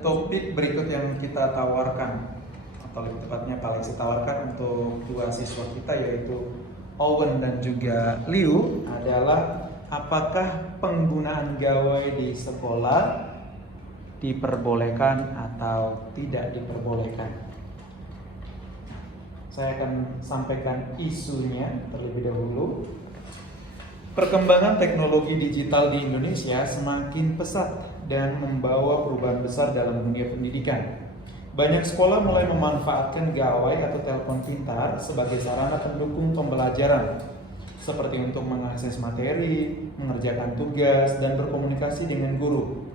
Topik berikut yang kita tawarkan, atau lebih tepatnya Pak Alexi tawarkan untuk dua siswa kita, yaitu Owen dan juga Liu, adalah apakah penggunaan gawai di sekolah diperbolehkan atau tidak diperbolehkan. Saya akan sampaikan isunya terlebih dahulu. Perkembangan teknologi digital di Indonesia semakin pesat dan membawa perubahan besar dalam dunia pendidikan. Banyak sekolah mulai memanfaatkan gawai atau telepon pintar sebagai sarana pendukung pembelajaran, seperti untuk mengakses materi, mengerjakan tugas, dan berkomunikasi dengan guru.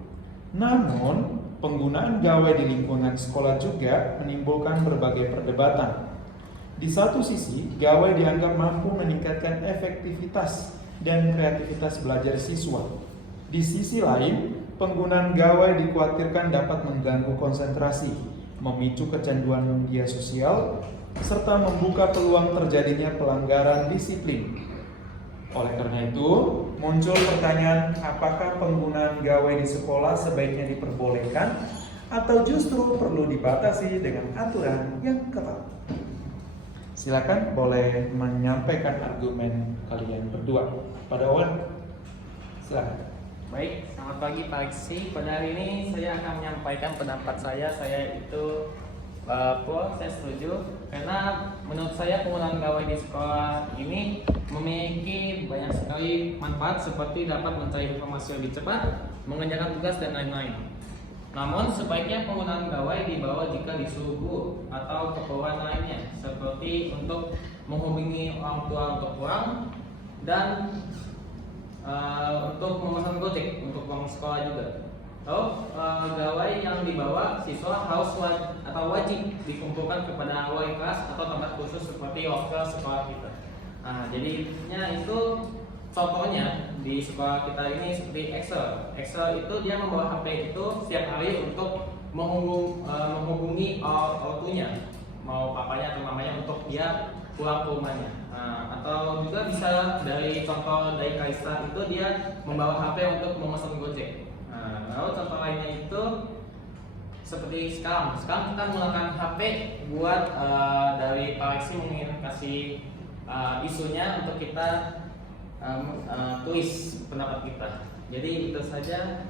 Namun, penggunaan gawai di lingkungan sekolah juga menimbulkan berbagai perdebatan. Di satu sisi, gawai dianggap mampu meningkatkan efektivitas dan kreativitas belajar siswa. Di sisi lain, penggunaan gawai dikhawatirkan dapat mengganggu konsentrasi, memicu kecanduan media sosial, serta membuka peluang terjadinya pelanggaran disiplin. Oleh karena itu, muncul pertanyaan, apakah penggunaan gawai di sekolah sebaiknya diperbolehkan atau justru perlu dibatasi dengan aturan yang ketat? Silakan boleh menyampaikan argumen kalian berdua. Pada Owen, silakan. Baik, selamat pagi Pak Alexi. Pada hari ini saya akan menyampaikan pendapat saya. Saya itu saya setuju karena menurut saya penggunaan gawai di sekolah ini memiliki banyak sekali manfaat, seperti dapat mencari informasi lebih cepat, mengerjakan tugas dan lain-lain. Namun sebaiknya penggunaan gawai dibawa jika disuruh guru atau keperluan lainnya, seperti untuk menghubungi orang tua untuk pulang dan untuk memesan Gojek untuk uang sekolah juga. Lalu gawai yang dibawa siswa harus wajib dikumpulkan kepada wali kelas atau tempat khusus seperti hostel sekolah kita. Jadinya itu contohnya di sekolah kita ini seperti Excel itu dia membawa HP itu setiap hari untuk menghubungi ortunya, mau papanya atau mamanya, untuk dia pulang ke rumahnya. Atau juga bisa dari contoh dari Kaisa, itu dia membawa HP untuk memesan Gojek. Lalu contoh lainnya itu seperti sekarang kita menggunakan HP buat dari Pak Alexi ingin kasih isunya untuk kita tulis pendapat kita. Jadi itu saja.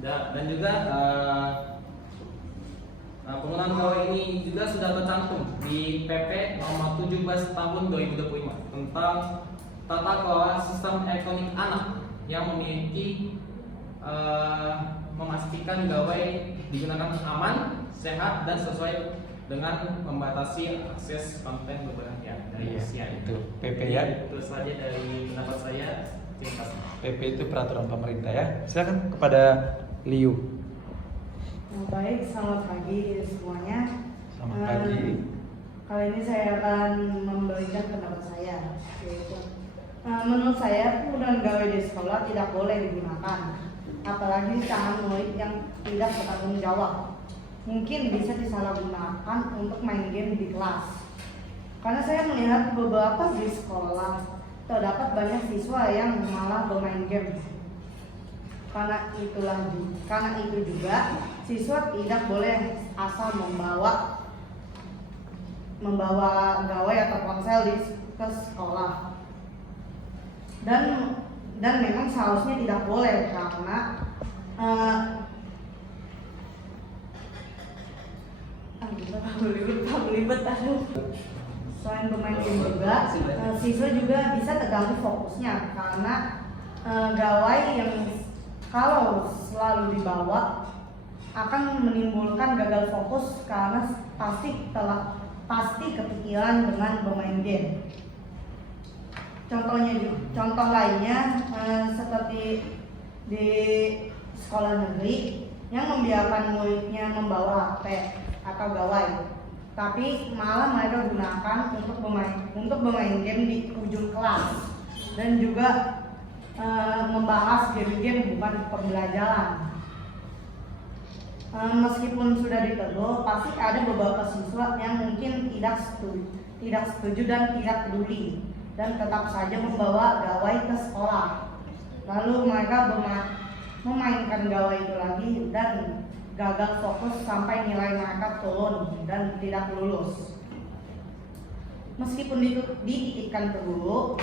Dan juga penggunaan gawai ini juga sudah tercantum di PP nomor 17 tahun 2025 tentang tata kelola sistem elektronik anak, yang memiliki memastikan gawai digunakan aman, sehat, dan sesuai dengan membatasi akses konten berbahaya dari usia. Itu PP ya. Itu saja dari pendapat saya. Terima kasih. PP itu peraturan pemerintah ya. Silakan kepada Liu. Baik, selamat pagi semuanya. Selamat pagi. Kali ini saya akan memberikan pendapat saya, yaitu menurut saya penggunaan gawai di sekolah tidak boleh digunakan, apalagi di tangan murid yang tidak bertanggung jawab. Mungkin bisa disalahgunakan untuk main game di kelas. Karena saya melihat beberapa di sekolah terdapat banyak siswa yang malah bermain game. Karena itu juga siswa tidak boleh asal membawa gawai atau ponsel ke sekolah. Dan memang seharusnya tidak boleh, karena selain bermain game juga, siswa juga bisa terganggu fokusnya, karena gawai yang kalau selalu dibawa akan menimbulkan gagal fokus, karena pasti kepikiran dengan bermain game. Contoh lainnya seperti di sekolah negeri yang membiarkan muridnya membawa HP atau gawai, tapi malah mereka gunakan untuk bermain game di ujung kelas, dan juga membahas game-game bukan pembelajaran. Meskipun sudah ditegur, pasti ada beberapa siswa yang mungkin tidak setuju dan tidak peduli, dan tetap saja membawa gawai ke sekolah. Lalu mereka memainkan gawai itu lagi dan gagal fokus sampai nilai mereka turun dan tidak lulus. Meskipun dititipkan ke guru,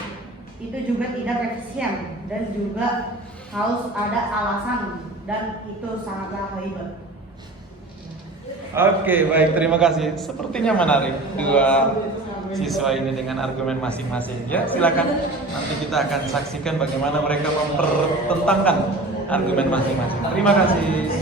itu juga tidak efisien dan juga harus ada alasan dan itu sangatlah ribet. Oke, baik, terima kasih. Sepertinya menarik dua siswa ini dengan argumen masing-masing. Ya, silakan. Nanti kita akan saksikan bagaimana mereka mempertentangkan argumen masing-masing. Terima kasih.